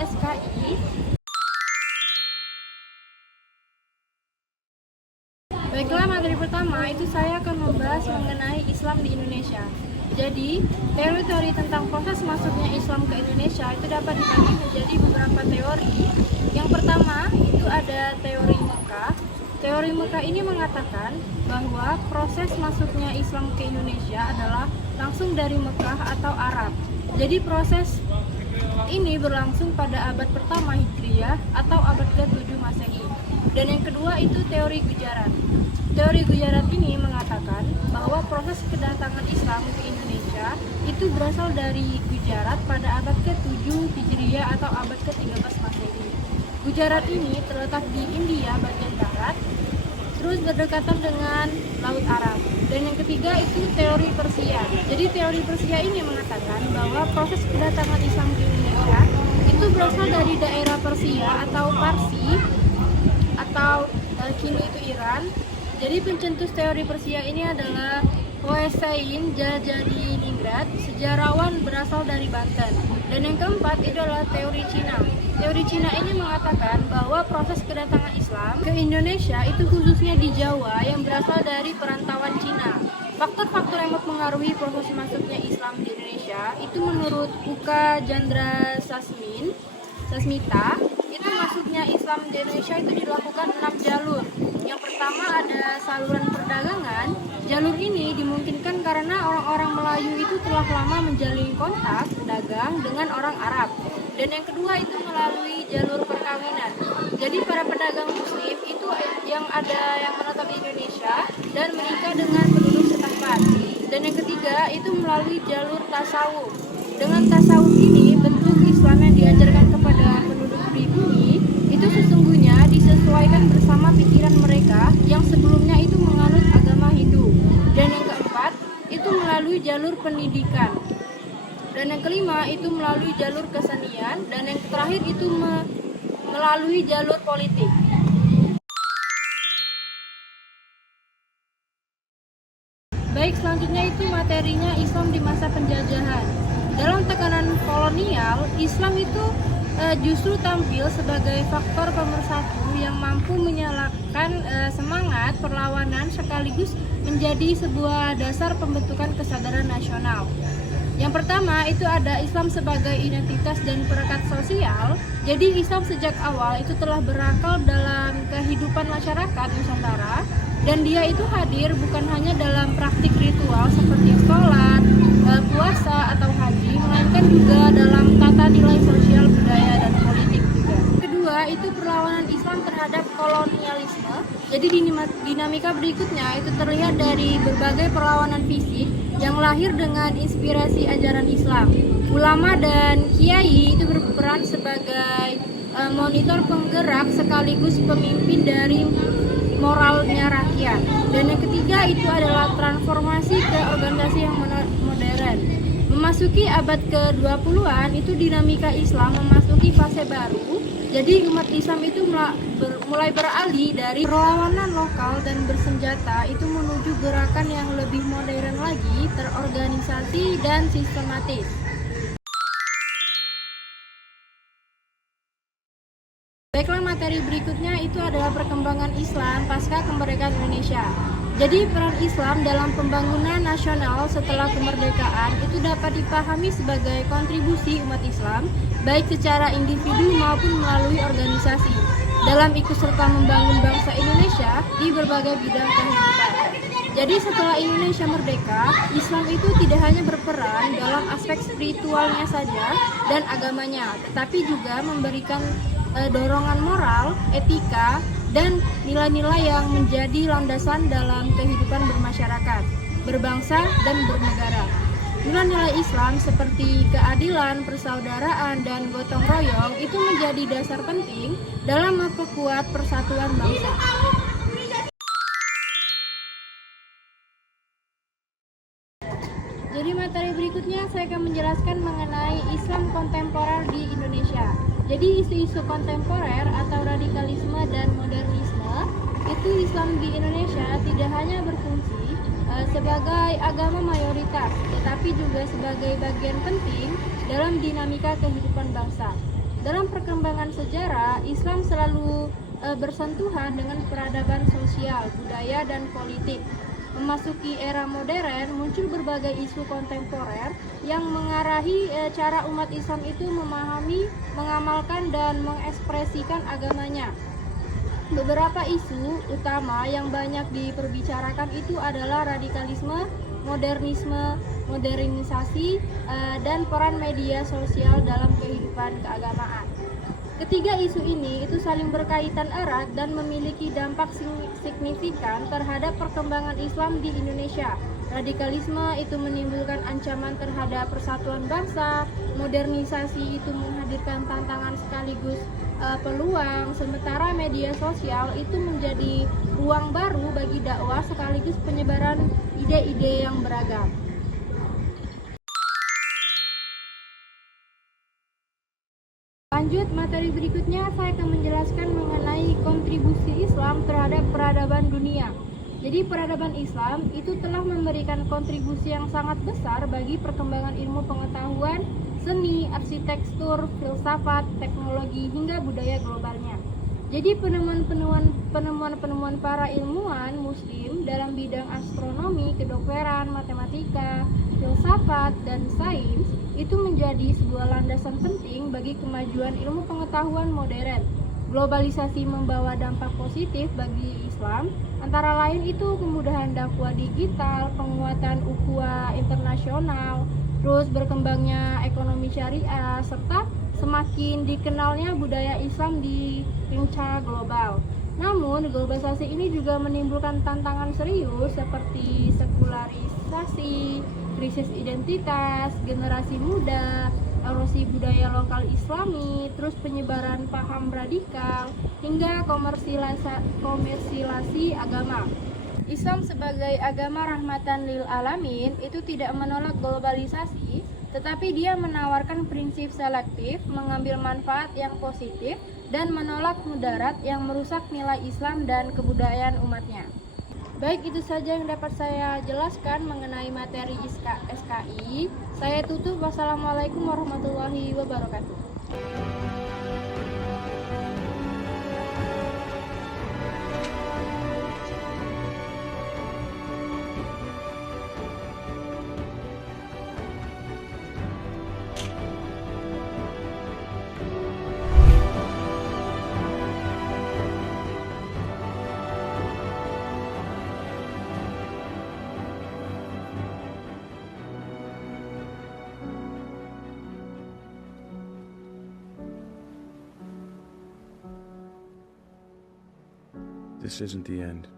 SKI. Baiklah, materi pertama itu saya akan membahas mengenai Islam di Indonesia. Jadi, teori-teori tentang proses masuknya Islam ke Indonesia itu dapat dibagi menjadi beberapa teori. Yang pertama itu ada teori Mekah. Teori Mekah ini mengatakan bahwa proses masuknya Islam ke Indonesia adalah langsung dari Mekah atau Arab. Jadi proses ini berlangsung pada abad pertama Hijriah atau abad ke-7 Masehi. Dan yang kedua itu teori Gujarat. Teori Gujarat ini mengatakan bahwa proses kedatangan Islam ke Indonesia itu berasal dari Gujarat pada abad ke-7 Hijriah atau abad ke-13 Masehi. Gujarat ini terletak di India bagian barat, terus berdekatan dengan Laut Arab. Dan yang ketiga itu teori Persia. Jadi teori Persia ini mengatakan bahwa proses kedatangan Islam ke Indonesia itu berasal dari daerah Persia atau Parsi atau kini itu Iran. Jadi pencetus teori Persia ini adalah Hosein Jajadiningrat, sejarawan berasal dari Banten. Dan yang keempat itu adalah teori Cina. Teori Cina ini mengatakan bahwa proses kedatangan Islam ke Indonesia itu khususnya di Jawa yang berasal dari perantauan Cina. Faktor-faktor yang mempengaruhi proses masuknya Islam di Indonesia itu menurut Uka Chandra Sasmita, itu masuknya Islam di Indonesia itu dilakukan 6 jalur. Yang pertama ada saluran perdagangan. Jalur ini dimungkinkan karena orang-orang Melayu itu telah lama menjalin kontak dagang dengan orang Arab. Dan yang kedua itu melalui jalur perkawinan. Jadi para pedagang muslim itu yang menetap di Indonesia dan menikah dengan penduduk setempat. Dan yang ketiga itu melalui jalur tasawuf. Dengan tasawuf ini bentuk Islam yang diajarkan kepada penduduk pribumi itu sesungguhnya disesuaikan bersama pikiran mereka yang sebelumnya itu menganut agama Hindu. Dan yang keempat itu melalui jalur pendidikan. Dan yang kelima itu melalui jalur kesenian. Dan yang terakhir itu melalui jalur politik. Baik, selanjutnya itu materinya Islam di masa penjajahan. Dalam tekanan kolonial, Islam itu justru tampil sebagai faktor pemersatu yang mampu menyalakan semangat perlawanan sekaligus menjadi sebuah dasar pembentukan kesadaran nasional. Yang pertama itu ada Islam sebagai identitas dan perekat sosial. Jadi Islam sejak awal itu telah berakal dalam kehidupan masyarakat Nusantara, dan dia itu hadir bukan hanya dalam praktik ritual seperti sholat, puasa atau haji, melainkan juga dalam tata nilai sosial, budaya, dan politik juga. Kedua itu perlawanan Islam terhadap kolonialisme. Jadi dinamika berikutnya itu terlihat dari berbagai perlawanan fisik yang lahir dengan inspirasi ajaran Islam. Ulama dan kiai itu berperan sebagai monitor penggerak sekaligus pemimpin dari moralnya rakyat. Dan yang ketiga itu adalah transformasi ke organisasi yang modern. Memasuki abad ke-20-an itu dinamika Islam memasuki fase baru. Jadi umat Islam itu mulai beralih dari perlawanan lokal dan bersenjata itu menuju gerakan yang lebih modern lagi, terorganisasi dan sistematis. Baiklah, materi berikutnya itu adalah perkembangan Islam pasca kemerdekaan Indonesia. Jadi peran Islam dalam pembangunan nasional setelah kemerdekaan itu dapat dipahami sebagai kontribusi umat Islam baik secara individu maupun melalui organisasi dalam ikut serta membangun bangsa Indonesia di berbagai bidang kehidupan. Jadi setelah Indonesia merdeka, Islam itu tidak hanya berperan dalam aspek spiritualnya saja dan agamanya, tetapi juga memberikan dorongan moral, etika, dan nilai-nilai yang menjadi landasan dalam kehidupan bermasyarakat, berbangsa, dan bernegara. Nilai-nilai Islam seperti keadilan, persaudaraan, dan gotong royong itu menjadi dasar penting dalam memperkuat persatuan bangsa. Jadi materi berikutnya saya akan menjelaskan mengenai Islam kontemporer di Indonesia. Jadi isu-isu kontemporer atau radikalisme dan modernisme itu Islam di Indonesia tidak hanya berfungsi sebagai agama mayoritas, tetapi juga sebagai bagian penting dalam dinamika kehidupan bangsa. Dalam perkembangan sejarah, Islam selalu bersentuhan dengan peradaban sosial, budaya, dan politik. Memasuki era modern, muncul berbagai isu kontemporer yang mengarahi cara umat Islam itu memahami, mengamalkan, dan mengekspresikan agamanya. Beberapa isu utama yang banyak diperbicarakan itu adalah radikalisme, modernisasi, dan peran media sosial dalam kehidupan keagamaan. Ketiga isu ini itu saling berkaitan erat dan memiliki dampak signifikan terhadap perkembangan Islam di Indonesia. Radikalisme itu menimbulkan ancaman terhadap persatuan bangsa, modernisasi itu menghadirkan tantangan sekaligus peluang, sementara media sosial itu menjadi ruang baru bagi dakwah sekaligus penyebaran ide-ide yang beragam. Lanjut materi berikutnya, saya akan menjelaskan mengenai kontribusi Islam terhadap peradaban dunia. Jadi peradaban Islam itu telah memberikan kontribusi yang sangat besar bagi perkembangan ilmu pengetahuan, seni, arsitektur, filsafat, teknologi, hingga budaya globalnya. Jadi penemuan-penemuan para ilmuwan muslim dalam bidang astronomi, kedokteran, matematika, filsafat, dan sains itu menjadi sebuah landasan penting bagi kemajuan ilmu pengetahuan modern. Globalisasi membawa dampak positif bagi Islam, antara lain itu kemudahan dakwah digital, penguatan ukhuwah internasional, terus berkembangnya ekonomi syariah, serta semakin dikenalnya budaya Islam di kancah global. Namun, globalisasi ini juga menimbulkan tantangan serius seperti sekularisasi, krisis identitas, generasi muda, erosi budaya lokal Islami, terus penyebaran paham radikal, hingga komersilasi agama. Islam sebagai agama rahmatan lil alamin itu tidak menolak globalisasi, tetapi dia menawarkan prinsip selektif, mengambil manfaat yang positif, dan menolak mudarat yang merusak nilai Islam dan kebudayaan umatnya. Baik, itu saja yang dapat saya jelaskan mengenai materi SKI. Saya tutup. Wassalamualaikum warahmatullahi wabarakatuh. This isn't the end.